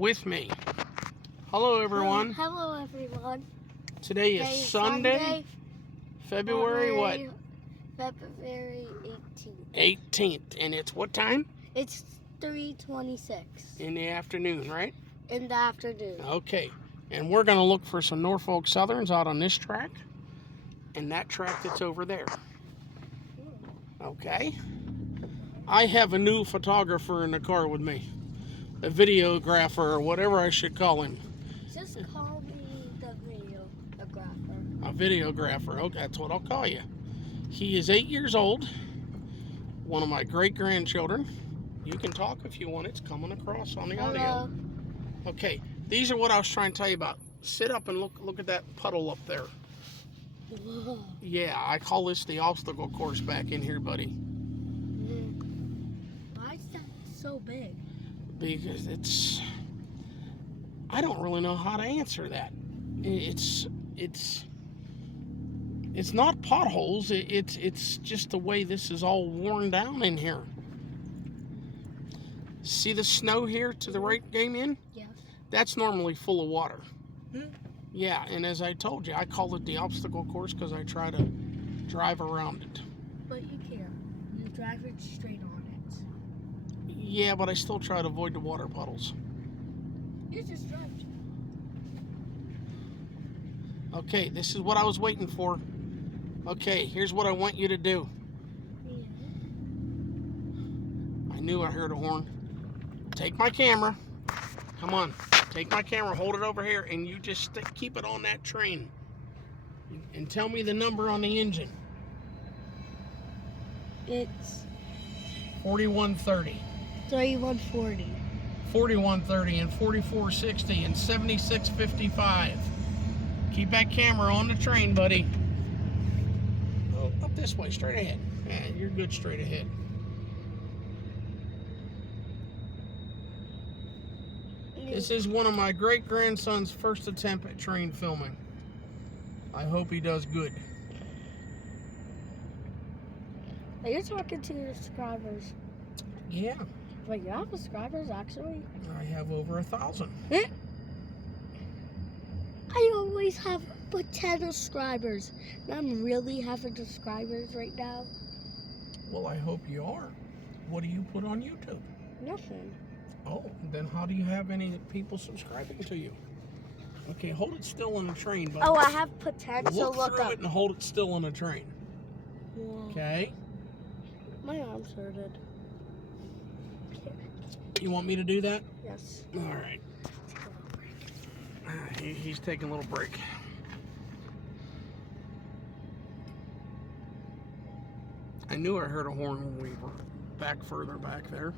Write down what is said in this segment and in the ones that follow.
with me. Hello, everyone. Hello, everyone. Today is Sunday, February what? February 18th. 18th. And it's what time? It's 3:26. In the afternoon, right? In the afternoon. Okay. And we're going to look for some Norfolk Southerns out on this track and that track that's over there. Okay. I have a new photographer in the car with me. A videographer, or whatever I should call him. Just call me the videographer. A videographer. Okay, that's what I'll call you. He is 8 years old. One of my great-grandchildren. You can talk if you want. It's coming across on the audio. Okay, these are what I was trying to tell you about. Sit up and look at that puddle up there. Whoa. Yeah, I call this the obstacle course back in here, buddy. Why is that so big? Because I don't really know how to answer that. It's not potholes. It's just the way this is all worn down in here. See the snow here to the right, Damien? Yes. That's normally full of water. Yeah, and as I told you, I call it the obstacle course because I try to drive around it. But you can't. You drive it straight on it. Yeah, but I still try to avoid the water puddles. You just drive. Okay, this is what I was waiting for. Okay, here's what I want you to do. Yeah. I knew I heard a horn. Take my camera. Come on. Take my camera, hold it over here, and you just keep it on that train. And tell me the number on the engine. It's 4130. 3140. 4130 and 4460 and 7655. Keep that camera on the train, buddy. Oh, up this way, straight ahead. Yeah, you're good straight ahead. This is one of my great-grandson's first attempt at train filming. I hope he does good. Are you talking to your subscribers? Yeah. Wait, you have subscribers, actually? I have over 1,000. I always have but 10 subscribers. And I'm really having subscribers right now. Well, I hope you are. What do you put on YouTube? Nothing. Oh, then how do you have any people subscribing to you? Okay, hold it still on the train, buddy. Oh, I have potential. Look through it and hold it still on the train. Whoa. Okay? My arm's hurted. You want me to do that? Yes. All right. He's taking a little break. I knew I heard a horn when we were back further back there.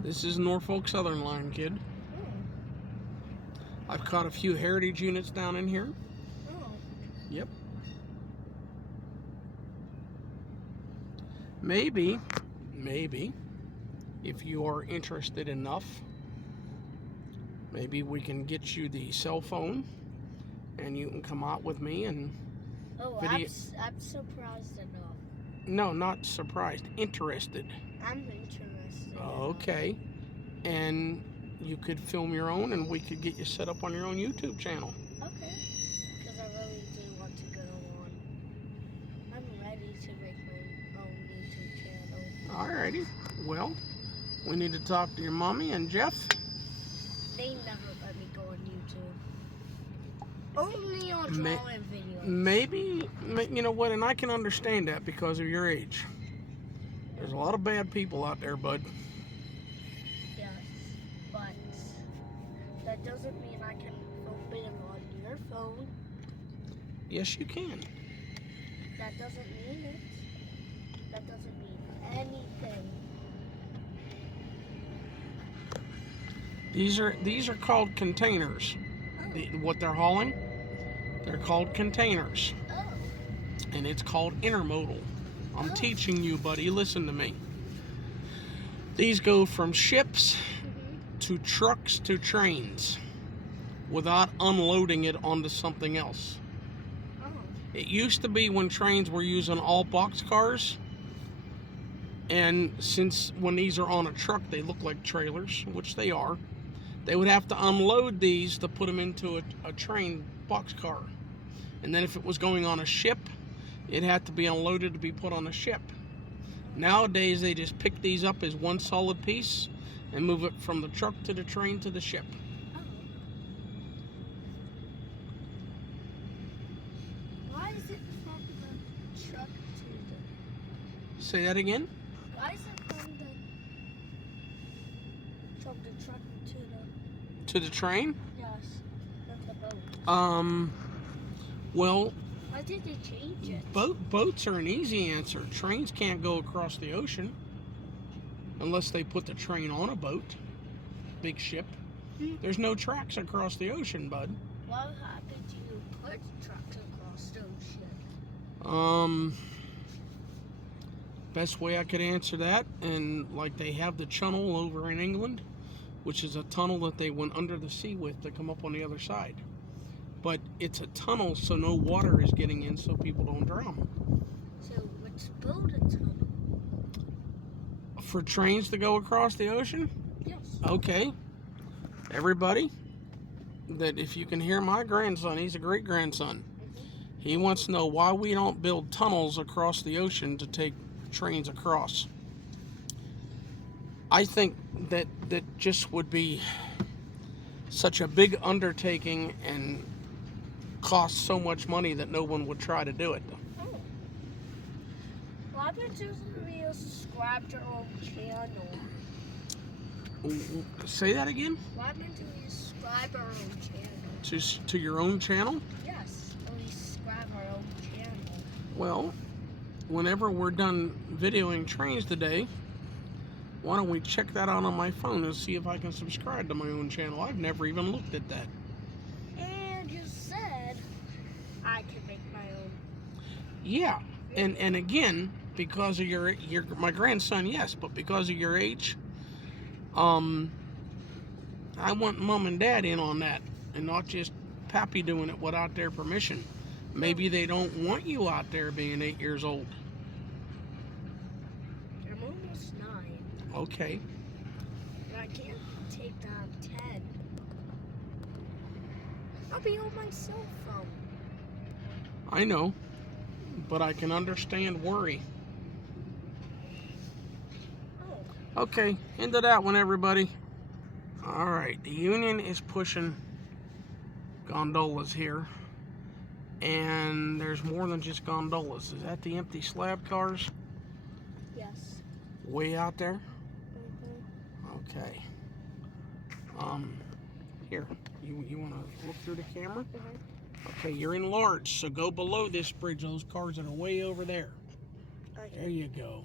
This is Norfolk Southern line, kid. Oh. I've caught a few heritage units down in here. Oh. Yep. Maybe, if you are interested enough, maybe we can get you the cell phone and you can come out with me and I'm surprised enough. No, not surprised. Interested. I'm interested. Okay. And you could film your own and we could get you set up on your own YouTube channel. Okay. Because I really do want to go on. I'm ready to make my own YouTube channel. Alrighty. Well, we need to talk to your mommy and Jeff. They never let me go on YouTube. Only on drawing videos. Maybe, you know what, and I can understand that because of your age. There's a lot of bad people out there, bud. Yes, but that doesn't mean I can film it on your phone. Yes, you can. That doesn't mean it. That doesn't mean anything. These are called containers. What they're hauling, they're called containers. Oh. And it's called intermodal. I'm teaching you, buddy. Listen to me. These go from ships to trucks to trains without unloading it onto something else. Oh. It used to be when trains were using all box cars, And since when these are on a truck, they look like trailers, which they are, they would have to unload these to put them into a train boxcar. And then if it was going on a ship, it had to be unloaded to be put on a ship. Nowadays, they just pick these up as one solid piece and move it from the truck to the train to the ship. Oh. Why is it from the truck to the... Say that again? Why is it from the truck to the... To the train? Yes, from the boat. Well, Why did they change it? boats are an easy answer. Trains can't go across the ocean unless they put the train on a boat, big ship. There's no tracks across the ocean, bud. What happened to you put trucks across the ocean? Best way I could answer that, and like they have the channel over in England, which is a tunnel that they went under the sea with to come up on the other side. But it's a tunnel, so no water is getting in, so people don't drown. So let's build a tunnel. For trains to go across the ocean? Yes. Okay. Everybody, that if you can hear my grandson, he's a great grandson. He wants to know why we don't build tunnels across the ocean to take trains across. I think that just would be such a big undertaking and cost so much money that no one would try to do it. Oh. Why would you subscribe to our own channel? Say that again? Why would you subscribe our own channel? To your own channel? Yes, or we subscribe our own channel. Well, whenever we're done videoing trains today, why don't we check that out on my phone and see if I can subscribe to my own channel? I've never even looked at that. And you said I can make my own. Yeah, and again, because of your my grandson, yes, but because of your age, I want mom and dad in on that, and not just Pappy doing it without their permission. Maybe they don't want you out there being 8 years old. I'm almost 9. Okay. And I can't take down 10. I'll be on my cell phone. I know, but I can understand worry. Oh. Okay, into that one, everybody. All right, the Union is pushing gondolas here, and there's more than just gondolas. Is that the empty slab cars Yes. way out there? Mm-hmm. Okay. Here, you want to look through the camera? Mm-hmm. Okay, you're in large, so go below this bridge. Those cars that are way over there. Okay. There you go.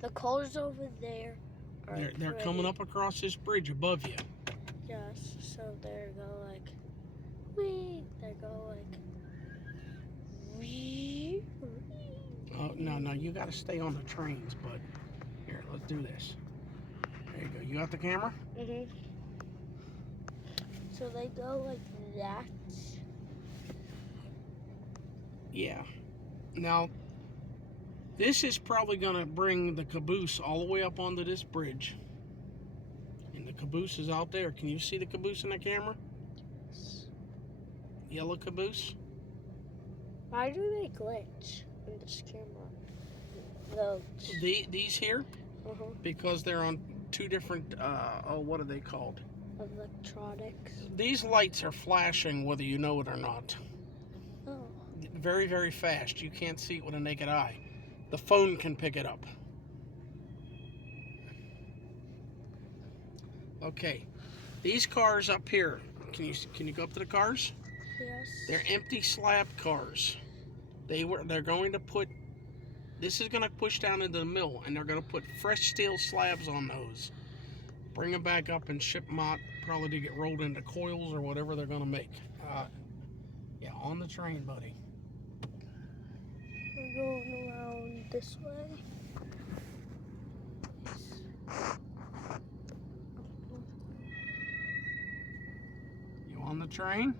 The cars over there are They're coming up across this bridge above you. Yes, so they go like, wee. They go like, wee. Oh, no, you got to stay on the trains, bud. Here, let's do this. There you go. You got the camera? Mhm. So they go like that. Yeah. Now, this is probably going to bring the caboose all the way up onto this bridge. And the caboose is out there. Can you see the caboose in the camera? Yellow caboose? Why do they glitch in this camera? These here? Uh-huh. Because they're on two different, what are they called? Electronics. These lights are flashing whether you know it or not. Oh. Very, very fast. You can't see it with a naked eye. The phone can pick it up. Okay. These cars up here, can you go up to the cars? Yes. They're empty slab cars. They're going to put, this is going to push down into the mill, and they're going to put fresh steel slabs on those. Bring them back up and ship them out, probably to get rolled into coils or whatever they're going to make. Yeah, on the train, buddy. We're going around this way. You on the train?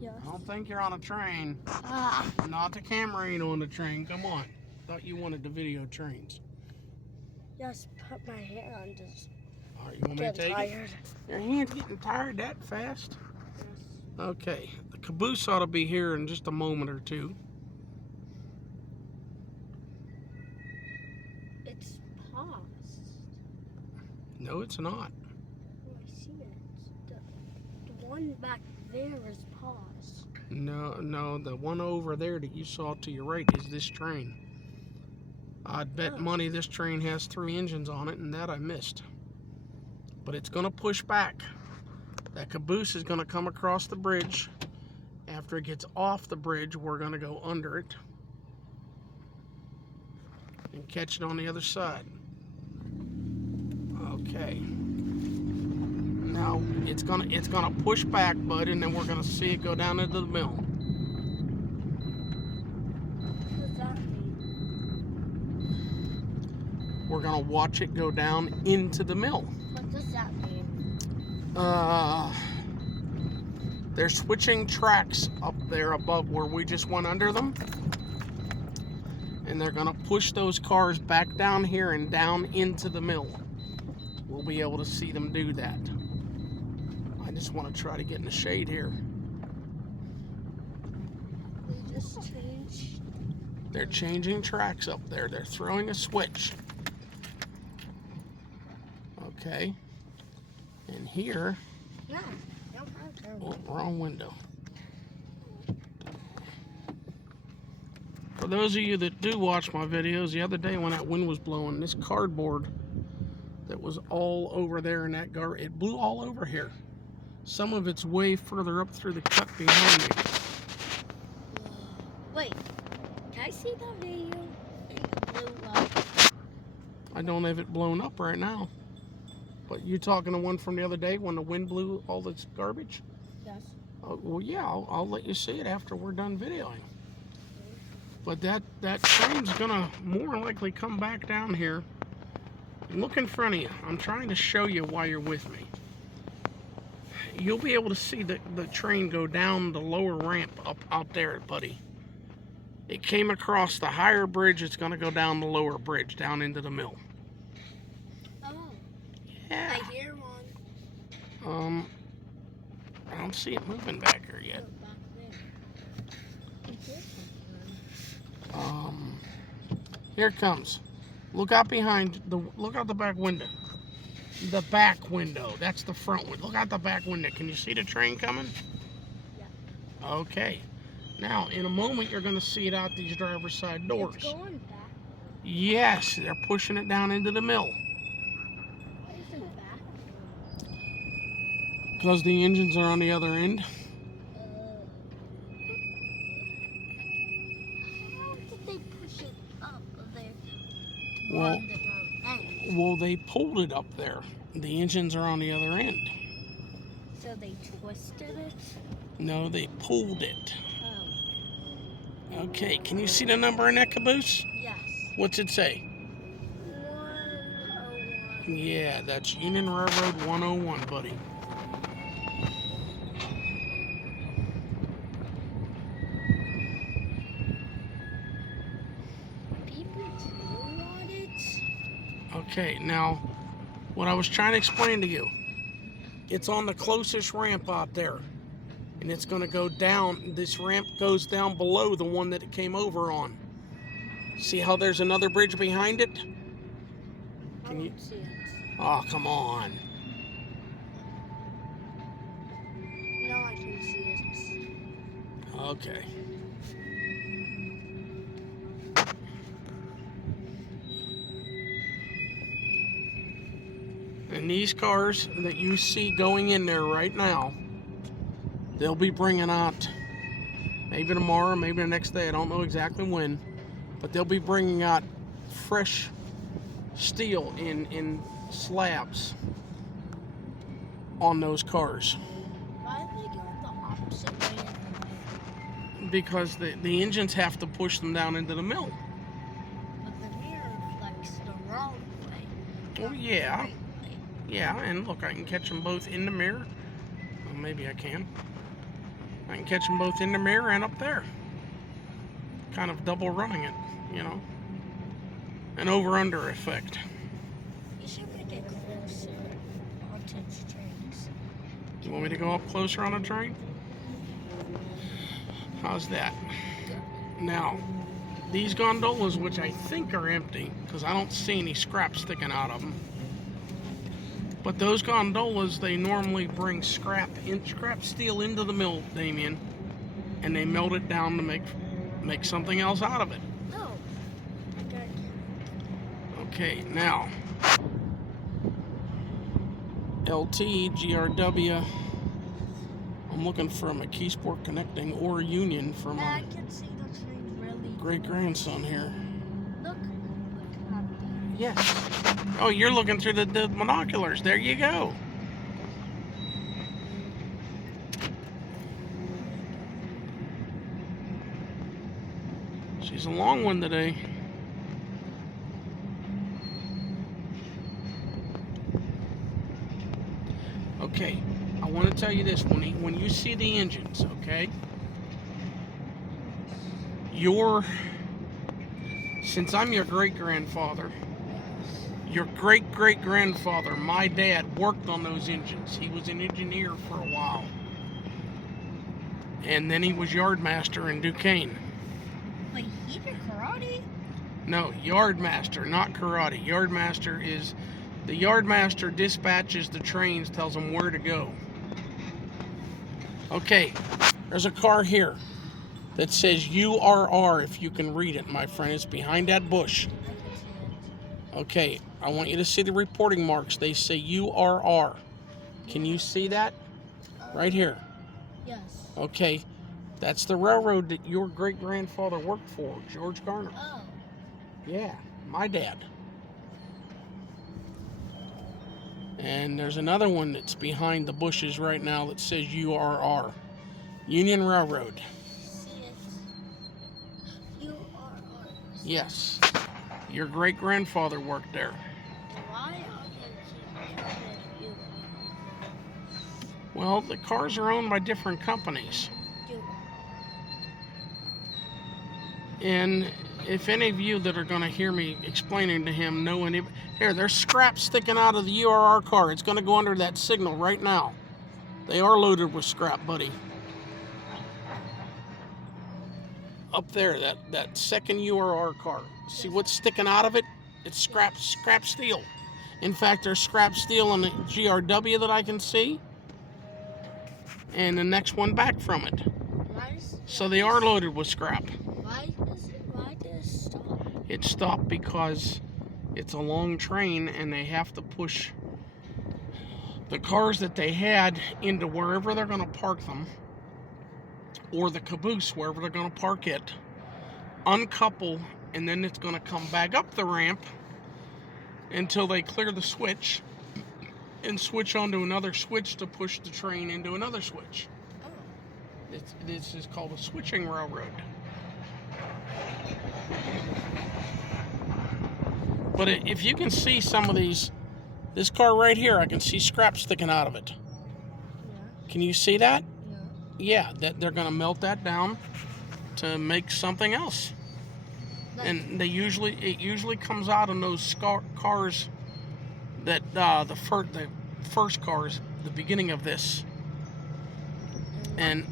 Yes. I don't think you're on a train. Ah. Not the camera ain't on the train. Come on. Thought you wanted to video trains. Just put my hair on. Just All right, you want me to get take it? tired. Your hand's getting tired that fast? Yes. Okay, the caboose ought to be here in just a moment or two. It's paused. No, it's not. Oh, I see it. The one back there is paused. No, the one over there that you saw to your right is this train. I'd bet money this train has 3 engines on it, and that I missed. But it's going to push back. That caboose is going to come across the bridge. After it gets off the bridge, we're going to go under it and catch it on the other side. Okay. Now it's gonna push back, bud, and then we're gonna see it go down into the mill. What does that mean? We're gonna watch it go down into the mill. What does that mean? They're switching tracks up there above where we just went under them. And they're gonna push those cars back down here and down into the mill. We'll be able to see them do that. I just want to try to get in the shade here. They just changed. They're changing tracks up there. They're throwing a switch. Okay. And here. No, don't have to. Oh, wrong window. For those of you that do watch my videos, the other day when that wind was blowing, this cardboard that was all over there in that it blew all over here. Some of it's way further up through the cut behind me. Wait, can I see that video? It blew up. I don't have it blown up right now. But you talking to one from the other day when the wind blew all this garbage? Yes. Well, yeah, I'll let you see it after we're done videoing. But that train's gonna more likely come back down here. Look in front of you. I'm trying to show you while you're with me. You'll be able to see the train go down the lower ramp up out there, buddy. It came across the higher bridge. It's gonna go down the lower bridge, down into the mill. Oh. Yeah. I hear one. I don't see it moving back here yet. Look back there. I hear something. Here it comes. Look out behind look out the back window. The back window. That's the front window. Look out the back window. Can you see the train coming? Yeah. Okay. Now, in a moment, you're going to see it out these driver's side doors. It's going back. Yes, they're pushing it down into the mill. Why is it back? Because the engines are on the other end. How did they push it up there? Well, they pulled it up there. The engines are on the other end. So they twisted it? No, they pulled it. Oh. Okay, can you see the number in that caboose? Yes. What's it say? 101. Yeah, that's Union Railroad 101, buddy. People do want it. Okay, now, what I was trying to explain to you, it's on the closest ramp out there. And it's going to go down. This ramp goes down below the one that it came over on. See how there's another bridge behind it? Can you see it? Oh, come on. No, I can see it. Okay. And these cars that you see going in there right now, they'll be bringing out, maybe tomorrow, maybe the next day, I don't know exactly when, but they'll be bringing out fresh steel in slabs on those cars. Why are they going the opposite way in the mill? Because the engines have to push them down into the mill. But the mirror reflects the wrong way. Oh, yeah. Yeah, and look, I can catch them both in the mirror. Well, maybe I can. I can catch them both in the mirror and up there. Kind of double running it, you know. An over-under effect. You want me to go up closer on the train? How's that? Now, these gondolas, which I think are empty, because I don't see any scrap sticking out of them. But those gondolas, they normally bring scrap steel into the mill, Damien, and they melt it down to make something else out of it. Oh. Okay. Okay, now LT GRW. I'm looking for a McKeesport connecting or Union for I my can see the train really. great grandson here. Look how deep. Yes. Oh, you're looking through the binoculars. There you go. She's a long one today. Okay, I want to tell you this. When you see the engines, okay, since I'm your great-grandfather, your great-great-grandfather, my dad, worked on those engines. He was an engineer for a while. And then he was yardmaster in Duquesne. Wait, he did karate? No, yardmaster, not karate. The yardmaster dispatches the trains, tells them where to go. Okay, there's a car here that says URR, if you can read it, my friend. It's behind that bush. I can see it. Okay, I want you to see the reporting marks. They say URR. Can you see that? Right here. Yes. Okay, that's the railroad that your great-grandfather worked for, George Garner. Oh. Yeah, my dad. And there's another one that's behind the bushes right now that says URR. Union Railroad. See it. URR. Yes. Your great-grandfather worked there. Why are they keep URR? Well, the cars are owned by different companies. And if any of you that are going to hear me explaining to him know any... Here, there's scrap sticking out of the URR car. It's going to go under that signal right now. They are loaded with scrap, buddy. Up there, that second URR car. See what's sticking out of it? It's scrap steel. In fact, there's scrap steel in the GRW that I can see. And the next one back from it. So they are loaded with scrap. Why did it stop? It stopped because it's a long train and they have to push the cars that they had into wherever they're going to park them, or the caboose, wherever they're going to park it, uncouple, and then it's going to come back up the ramp until they clear the switch and switch onto another switch to push the train into another switch. Oh. This is called a switching railroad. But if you can see some of this car right here, I can see scrap sticking out of it. Yeah. Can you see that? Yeah. Yeah, that they're going to melt that down to make something else. And it usually comes out in those cars that the first cars, the beginning of this, and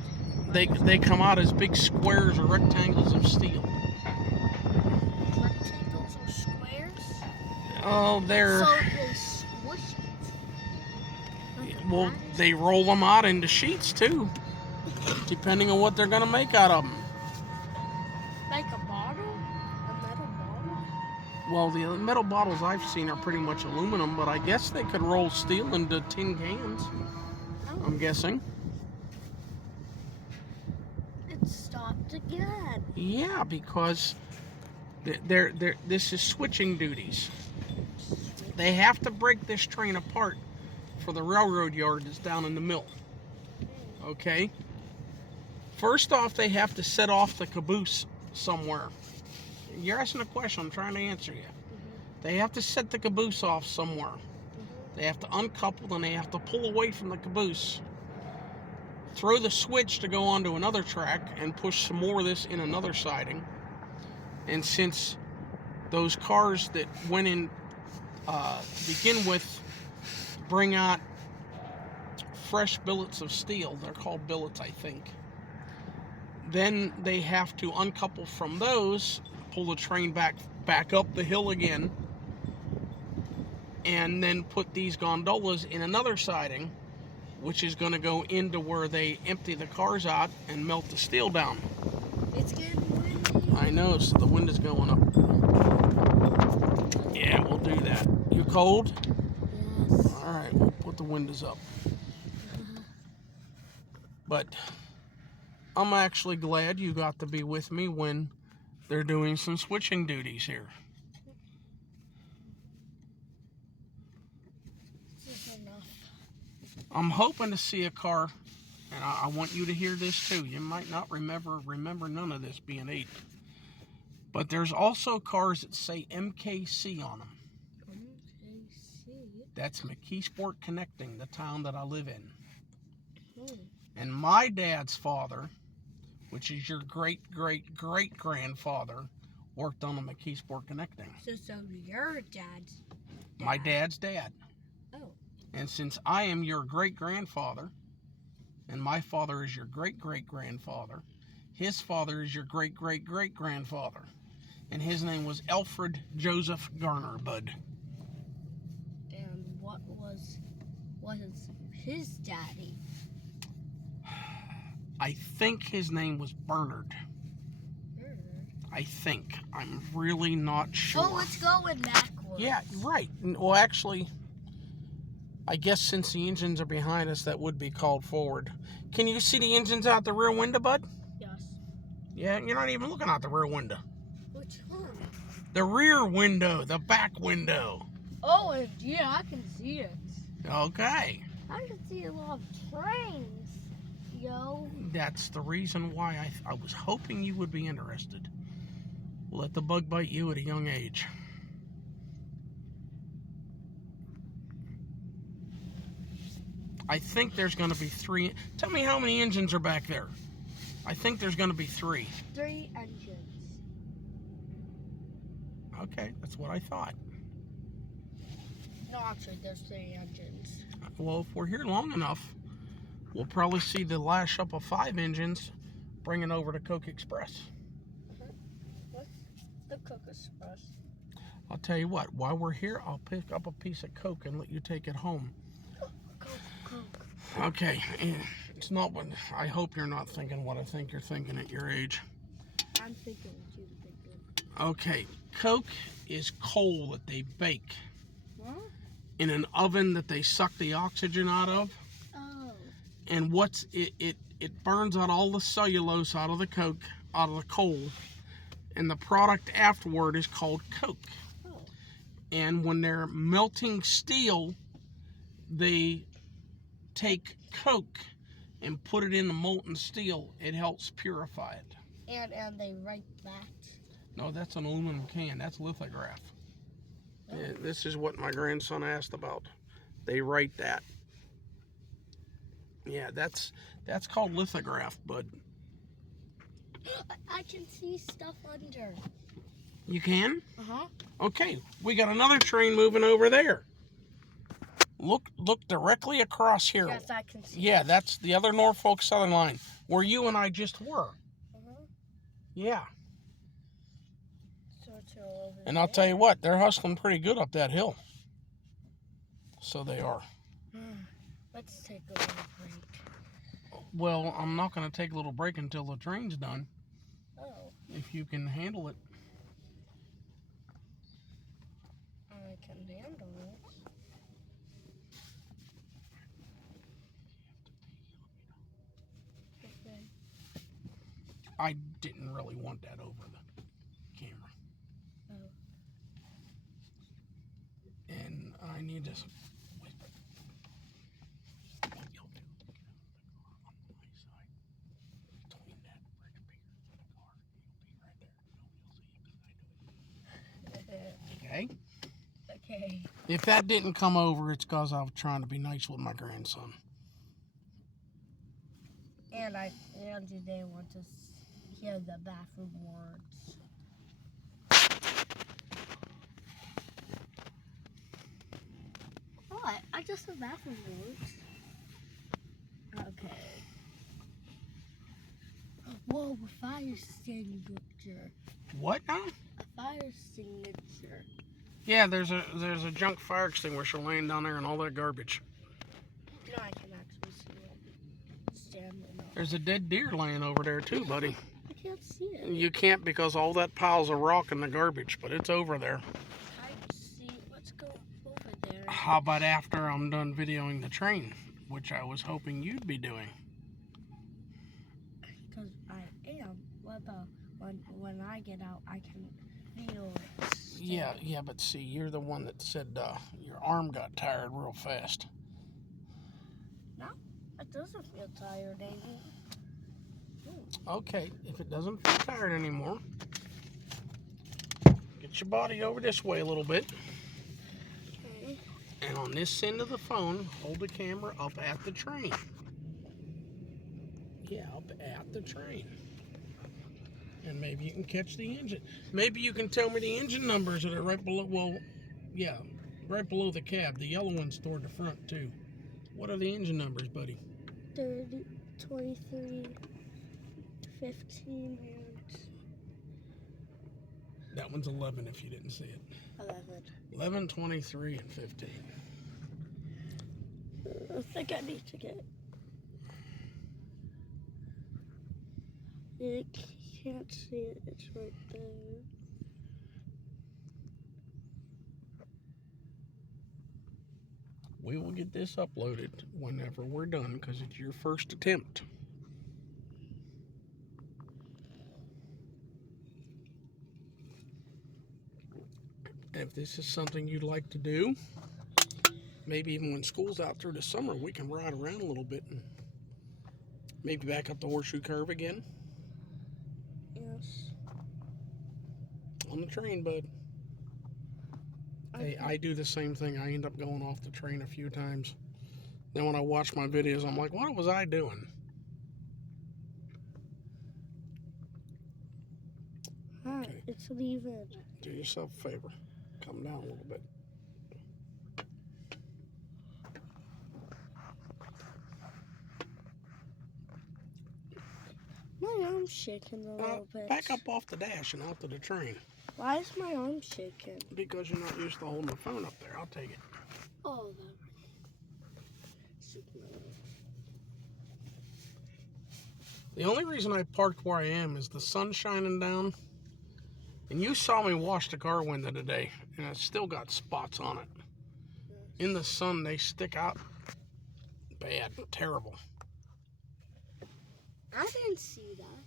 they come out as big squares or rectangles of steel. Rectangles or squares? Oh, they're... So they squish it. Well, they roll them out into sheets too, depending on what they're going to make out of them. Like a bottle? A metal bottle? Well, the metal bottles I've seen are pretty much aluminum, but I guess they could roll steel into tin cans. Oh. I'm guessing. It stopped again. Yeah, because this is switching duties. They have to break this train apart for the railroad yard that's down in the mill. Okay? First off, they have to set off the caboose somewhere. You're asking a question, I'm trying to answer you. They have to set the caboose off somewhere. They have to uncouple and they have to pull away from the caboose, throw the switch to go onto another track and push some more of this in another siding. And since those cars that went in begin with bring out fresh billets of steel. They're called billets, I think. Then they have to uncouple from those, pull the train back up the hill again, and then put these gondolas in another siding, which is going to go into where they empty the cars out and melt the steel down. It's getting windy. I know, so the wind is going up. Yeah, we'll do that. You cold? Yes. All right, we'll put the windows up. But I'm actually glad you got to be with me when they're doing some switching duties here. This is enough. I'm hoping to see a car, and I want you to hear this too. You might not remember none of this being 8. But there's also cars that say MKC on them. MKC? That's McKeesport Connecting, the town that I live in. Hmm. And my dad's father, which is your great-great-great-grandfather, worked on the McKeesport Connecting. So your dad's dad. My dad's dad. Oh. And since I am your great-grandfather, and my father is your great-great-grandfather, his father is your great-great-great-grandfather. And his name was Alfred Joseph Garner, bud. And what was his daddy? I think his name was Bernard. I think. I'm really not sure. Oh, let's go in backwards. Yeah, right. Well, actually, I guess since the engines are behind us, that would be called forward. Can you see the engines out the rear window, bud? Yes. Yeah, you're not even looking out the rear window. Which one? The rear window, the back window. Oh, yeah, I can see it. Okay. I can see a lot of trains, yo. That's the reason why I was hoping you would be interested. Let the bug bite you at a young age. I think there's going to be 3. Tell me how many engines are back there. I think there's going to be 3. 3 engines. Okay, that's what I thought. No, actually, there's 3 engines. Well, if we're here long enough, we'll probably see the last up of 5 engines bringing over to Coke Express. What's the Coke Express? I'll tell you what, while we're here, I'll pick up a piece of Coke and let you take it home. Coke. Okay, it's not what I hope you're not thinking what I think you're thinking at your age. I'm thinking what you're thinking. Okay, Coke is coal that they bake What? in an oven that they suck the oxygen out of. Oh. And it burns out all the cellulose out of the Coke, out of the coal, and the product afterward is called Coke. Oh. And when they're melting steel, they take Coke and put it in the molten steel. It helps purify it. And they write that. No, that's an aluminum can. That's lithograph. Oh. Yeah, this is what my grandson asked about. They write that. Yeah, that's called lithograph, bud. I can see stuff under. You can? Uh-huh. Okay, we got another train moving over there. Look directly across here. Yes, I can see. Yeah, that's the other Norfolk Southern line, where you and I just were. Uh-huh. Yeah. So it's over And I'll tell you what, they're hustling pretty good up that hill. So they are. Let's take a little break. Well, I'm not going to take a little break until the train's done. Oh. If you can handle it. I can handle it. Okay. I didn't really want that over the camera. Oh. And I need to... Okay? Okay. If that didn't come over, it's because I was trying to be nice with my grandson. And you didn't want to hear the bathroom words. What? I just said bathroom words. Oh, a fire extinguisher. What now? A fire extinguisher. Yeah, there's a junk fire extinguisher laying down there and all that garbage. No, I can actually see it. Standing up. There's a dead deer laying over there too, buddy. I can't see it. You can't because all that piles of rock in the garbage, but it's over there. I can see what's going over there. How about after I'm done videoing the train, which I was hoping you'd be doing? Because I am. What about when I get out, I can feel it. Yeah, but see, you're the one that said your arm got tired real fast. No, it doesn't feel tired anymore. Okay, if it doesn't feel tired anymore, get your body over this way a little bit. Okay. And on this end of the phone, hold the camera up at the train. Yeah, up at the train. And maybe you can catch the engine. Maybe you can tell me the engine numbers that are right below, well, yeah, right below the cab. The yellow one's toward the front, too. What are the engine numbers, buddy? 30, 23, 15, and... That one's 11 if you didn't see it. 11. 11, 23, and 15. I think I need to get... You can't see it, it's right there. We will get this uploaded whenever we're done because it's your first attempt. If this is something you'd like to do, maybe even when school's out through the summer, we can ride around a little bit and maybe back up the horseshoe curve again. Yes. On the train, bud. Hey, I do the same thing. I end up going off the train a few times. Then when I watch my videos, I'm like, what was I doing? Hi, Okay. it's leaving. Do yourself a favor. Come down a little bit. My arm's shaking a little bit. Back up off the dash and out to the train. Why is my arm shaking? Because you're not used to holding the phone up there. I'll take it. Oh, that. The only reason I parked where I am is the sun's shining down. And you saw me wash the car window today, and it's still got spots on it. In the sun, they stick out bad, terrible. I didn't see that.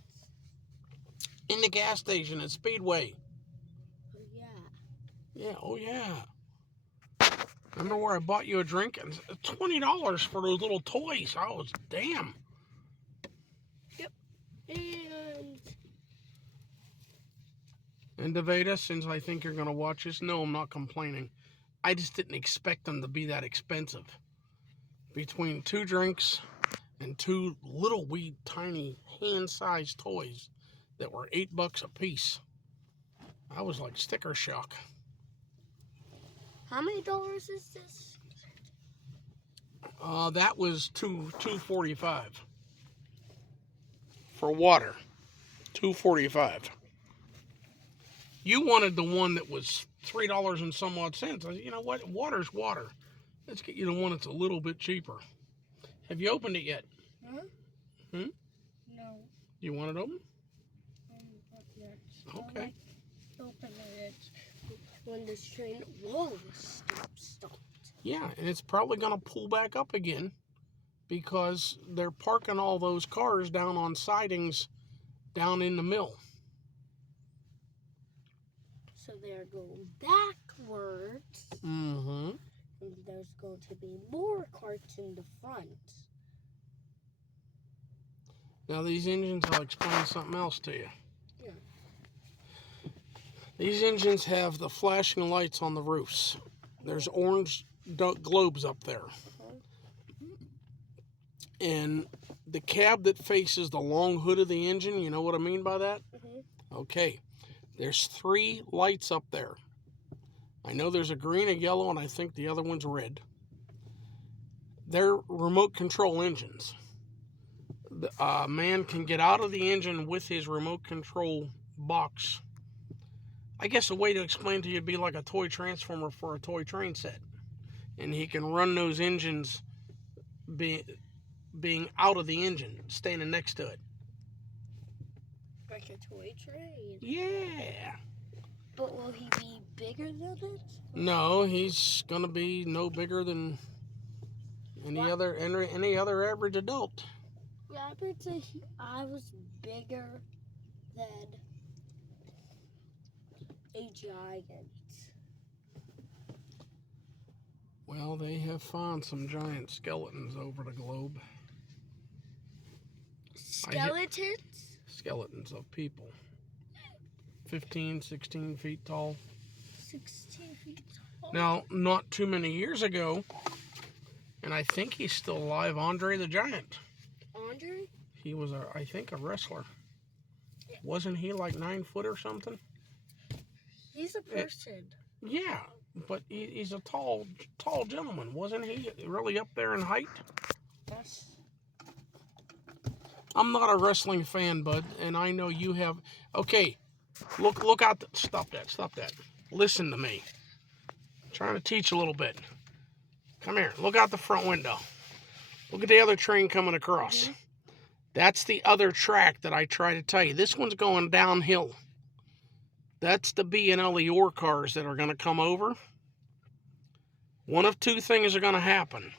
In the gas station at Speedway. Oh, yeah. Yeah, oh yeah. Remember where I bought you a drink? And $20 for those little toys. I was damn. Yep. And Deveda, since I think you're going to watch this, no, I'm not complaining. I just didn't expect them to be that expensive. Between 2 drinks and 2 little wee tiny hand-sized toys that were $8 a piece. I was like sticker shock. How many dollars is this? That was $2.45 for water. $2.45. You wanted the one that was $3 and some odd cents. I said, you know what? Water's water. Let's get you the one that's a little bit cheaper. Have you opened it yet? Huh? Hmm? No. You want it open? Not yet. Okay. Open it when this train. Whoa! Stopped. Yeah, and it's probably going to pull back up again because they're parking all those cars down on sidings down in the mill. So they're going backwards. Mm-hmm. And there's going to be more carts in the front. Now these engines, I'll explain something else to you. Yeah. These engines have the flashing lights on the roofs. There's orange globes up there. And the cab that faces the long hood of the engine, you know what I mean by that? Mm-hmm. Okay. There's 3 lights up there. I know there's a green, a yellow, and I think the other one's red. They're remote control engines. A man can get out of the engine with his remote control box. I guess a way to explain to you would be like a toy transformer for a toy train set. And he can run those engines being out of the engine, standing next to it. Like a toy train? Yeah. But will he be bigger than it? No, he's going to be no bigger than any other average adult. Yeah, I would say I was bigger than a giant. Well, they have found some giant skeletons over the globe. Skeletons? Skeletons of people. 15, 16 feet tall. 16 feet tall? Now, not too many years ago, and I think he's still alive, Andre the Giant. Andre? He was, I think, a wrestler. Wasn't he like 9 foot or something? He's a person. Yeah, but he's a tall gentleman. Wasn't he really up there in height? Yes. I'm not a wrestling fan, bud, and I know you have. Okay, look out. Stop that. Listen to me. I'm trying to teach a little bit. Come here. Look out the front window. Look at the other train coming across. Mm-hmm. That's the other track that I try to tell you. This one's going downhill. That's the B&L ore cars that are going to come over. One of two things are going to happen.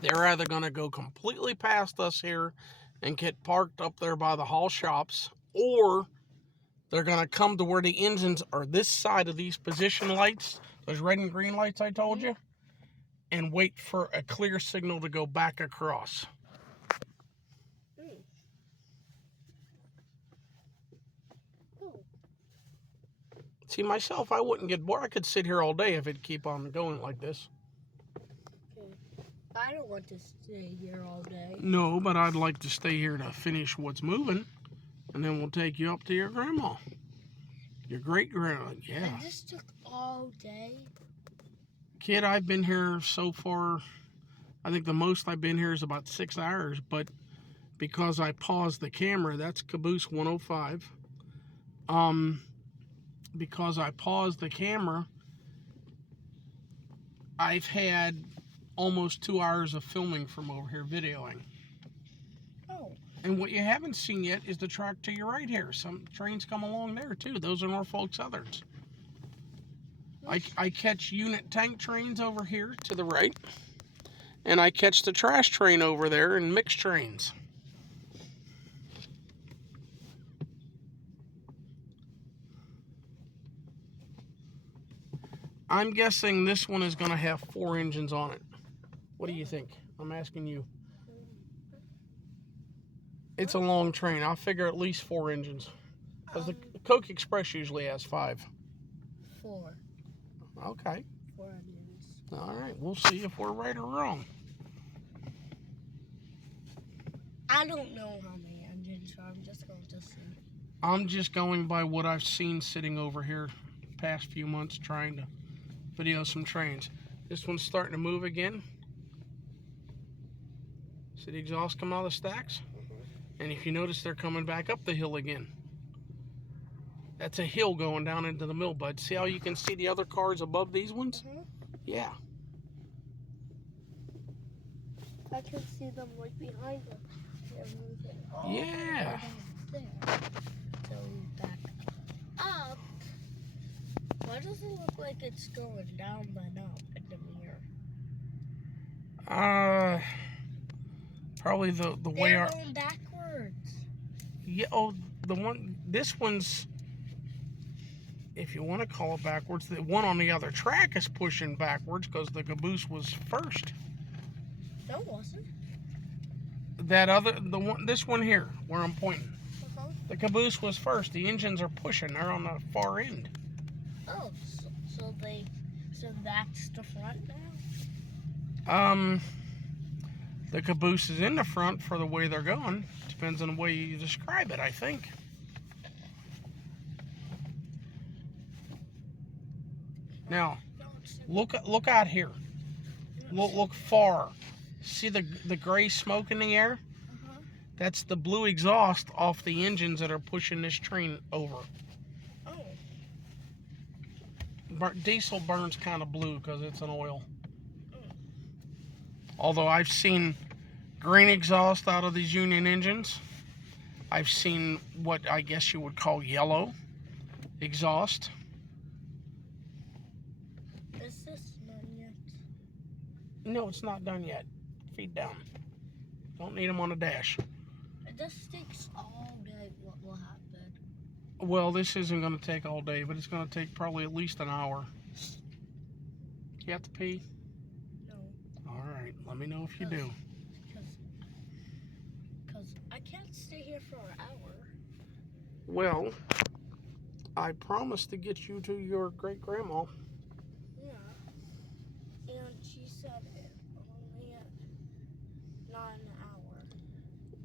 They're either going to go completely past us here and get parked up there by the haul shops, or they're going to come to where the engines are this side of these position lights, those red and green lights I told you, and wait for a clear signal to go back across. See, myself, I wouldn't get bored. I could sit here all day if it'd keep on going like this. Okay. I don't want to stay here all day. No, but I'd like to stay here to finish what's moving, and then we'll take you up to your grandma. Your great-grandma, yeah. And this took all day? Kid, I've been here so far, I think the most I've been here is about 6 hours, but because I paused the camera, that's Caboose 105. Because I paused the camera, I've had almost 2 hours of filming from over here, videoing. Oh. And what you haven't seen yet is the track to your right here. Some trains come along there too. Those are Norfolk Southerns. I catch unit tank trains over here to the right, and I catch the trash train over there and mixed trains. I'm guessing this one is going to have 4 engines on it. What do you think? I'm asking you. It's a long train. I'll figure at least 4 engines. Because the Coke Express usually has 5. 4. Okay. 4 engines. All right. We'll see if we're right or wrong. I don't know how many engines, so I'm just going to see. I'm just going by what I've seen sitting over here past few months trying to video some trains. This one's starting to move again. See the exhaust come out of the stacks? And if you notice, they're coming back up the hill again. That's a hill going down into the mill, bud. See how you can see the other cars above these ones? Yeah. I can see them right behind them. They're moving. Yeah. There. So back up. Why does it look like it's going down but up in the mirror? Probably the way our. They're going backwards. Yeah. Oh, this one's. If you want to call it backwards, the one on the other track is pushing backwards because the caboose was first. No, it wasn't. This one here, where I'm pointing. The caboose was first. The engines are pushing. They're on the far end. Oh, so that's the front now? The caboose is in the front for the way they're going. Depends on the way you describe it, I think. Now, look out here. Look far. See the gray smoke in the air? That's the blue exhaust off the engines that are pushing this train over. Oh. Diesel burns kind of blue because it's an oil. Mm. Although I've seen green exhaust out of these Union engines. I've seen what I guess you would call yellow exhaust. Is this done yet? No, it's not done yet. Feet down. Don't need them on the dash. If this takes all day, what will happen? Well, this isn't going to take all day, but it's going to take probably at least an hour. You have to pee? No. All right, let me know if you do. Because I can't stay here for an hour. Well, I promised to get you to your great-grandma. Yeah. And she said only not an hour.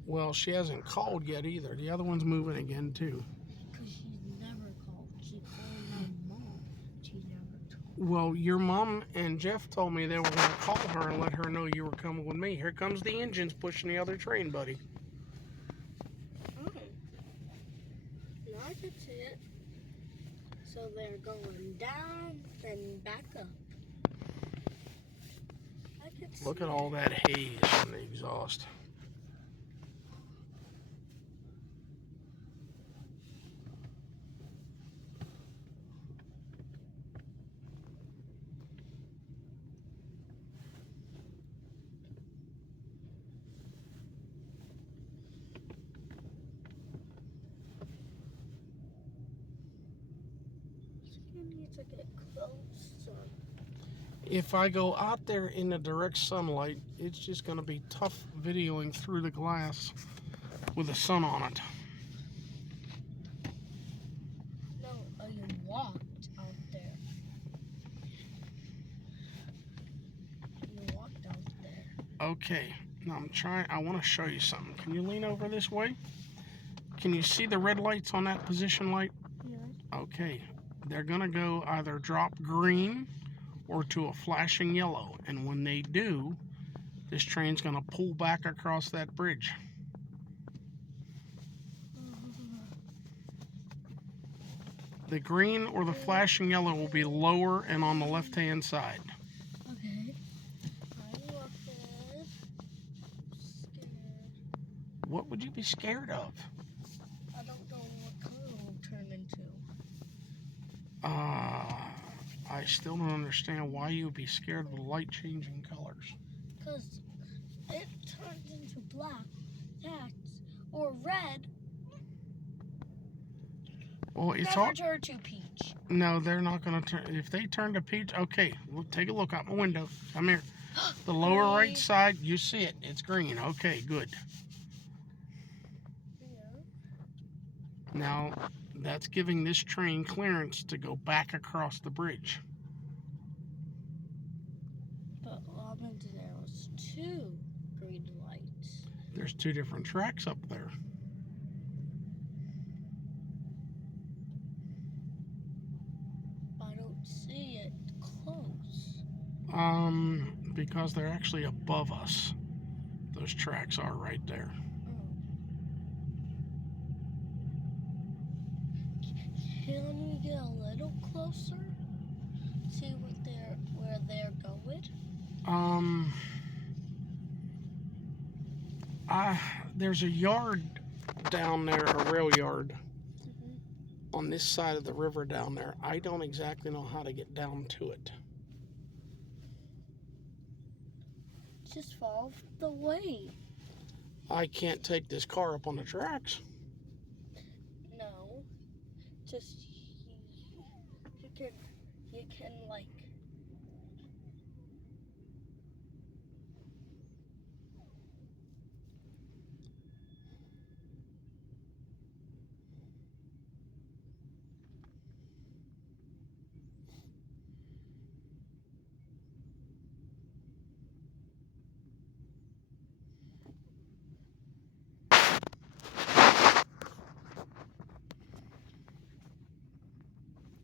Well, she hasn't called yet either. The other one's moving again, too. Because she's never called. She called my mom. She never told. Well, your mom and Jeff told me they were going to call her and let her know you were coming with me. Here comes the engines pushing the other train, buddy. Oh. Now I can see it. So they're going down, then back up. I can see Look at all that haze from the exhaust. You need to get closer. If I go out there in the direct sunlight, it's just going to be tough videoing through the glass with the sun on it. No, you walked out there. You walked out there. Okay, now I want to show you something. Can you lean over this way? Can you see the red lights on that position light? Yeah. Okay, they're going to go either drop green or to a flashing yellow. And when they do, this train's going to pull back across that bridge. The green or the flashing yellow will be lower and on the left-hand side. Okay. I'm looking. Scared. What would you be scared of? I don't know what color it will turn into. I still don't understand why you would be scared of the light changing colors. Because it turns into black, or red. Well, it's Never all. turn to peach. No, they're not going to turn. If they turn to peach, okay, we'll take a look out my window. Come here. The lower right side, you see it. It's green. Okay, good. Yeah. Now, that's giving this train clearance to go back across the bridge. But Robin, there was 2 green lights. There's 2 different tracks up there. I don't see it close. Because they're actually above us. Those tracks are right there. Can we get a little closer? See where they're going? There's a yard down there, a rail yard, on this side of the river down there. I don't exactly know how to get down to it. Just follow the way. I can't take this car up on the tracks. No, just you can like.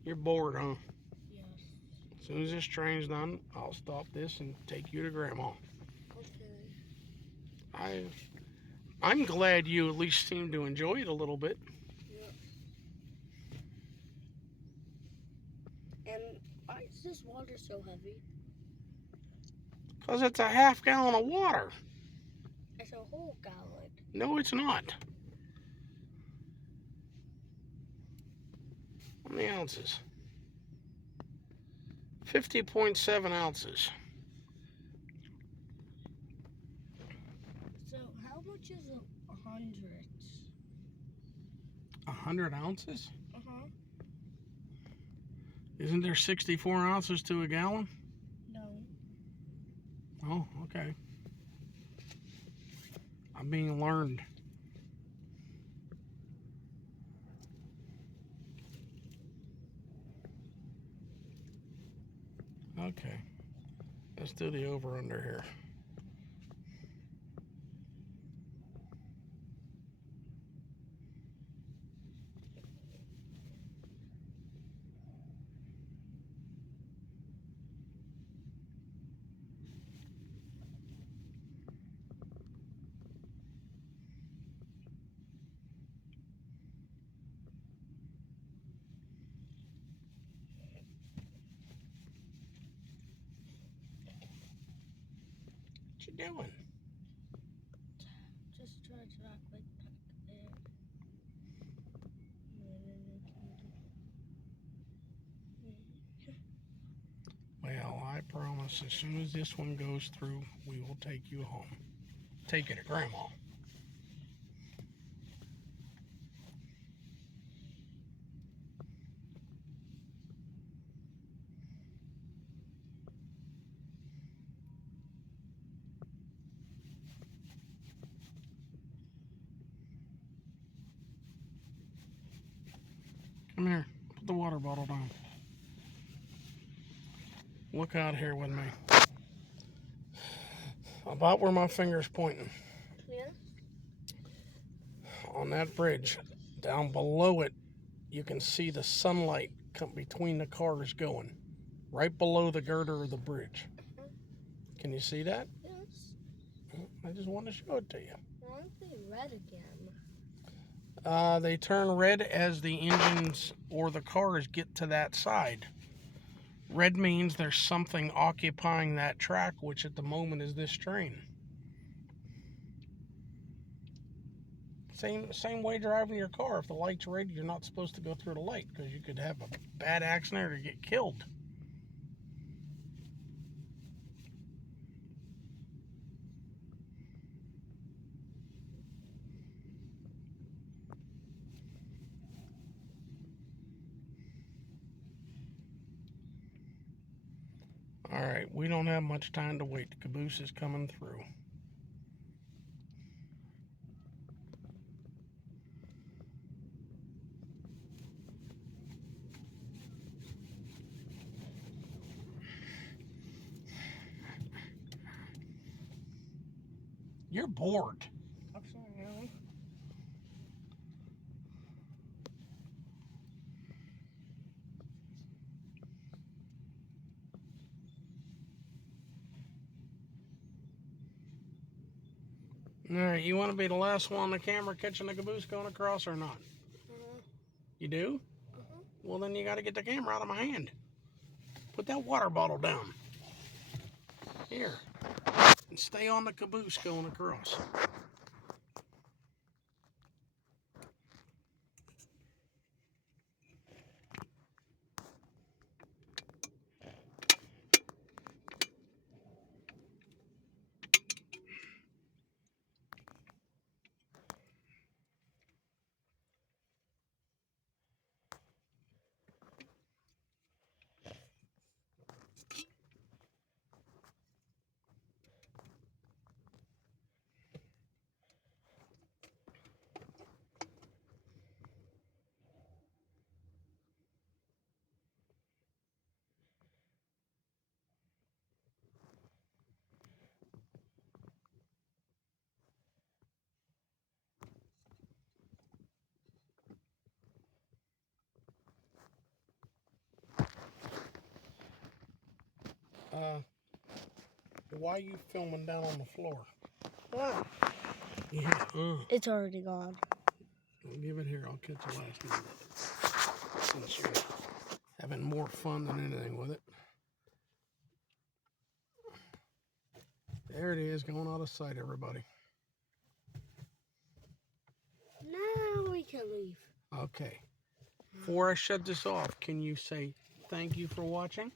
You're bored, huh? Yes. As soon as this train's done, I'll stop this and take you to Grandma. Okay. I'm glad you at least seem to enjoy it a little bit. Yeah. And why is this water so heavy? Because it's a half gallon of water. It's a whole gallon. No, it's not. How many ounces? 50.7 ounces. So how much is 100? 100 ounces? Uh-huh. Isn't there 64 ounces to a gallon? No. Oh, okay. I'm being learned. Okay. Let's do the over under here. What you doing? Just try to act like back there. Well, I promise as soon as this one goes through, we will take you home. Take you to Grandma. Come here. Put the water bottle down. Look out here with me. About where my finger's pointing. Yeah? On that bridge, down below it, you can see the sunlight come between the cars going. Right below the girder of the bridge. Can you see that? Yes. I just want to show it to you. Why aren't they red again? They turn red as the engines or the cars get to that side. Red means there's something occupying that track, which at the moment is this train. Same way driving your car. If the light's red, you're not supposed to go through the light because you could have a bad accident or get killed. All right, we don't have much time to wait. The caboose is coming through. You're bored. I'm sorry. All right, you want to be the last one on the camera catching the caboose going across or not? Uh-huh. You do? Uh-huh. Well, then you got to get the camera out of my hand. Put that water bottle down. Here. And stay on the caboose going across. Why are you filming down on the floor? Wow. Yeah. It's already gone. I'll give it here. I'll catch the last one of it. Since you're having more fun than anything with it. There it is, going out of sight, everybody. Now we can leave. Okay. Before I shut this off, can you say thank you for watching?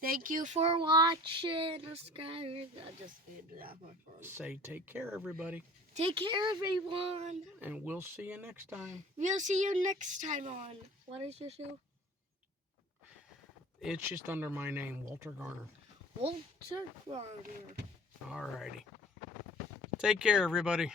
Thank you for watching, subscribers. I just did that for fun. Say take care, everybody. Take care, everyone. And we'll see you next time. We'll see you next time on. What is your show? It's just under my name, Walter Garner. Walter Garner. Alrighty. Take care, everybody.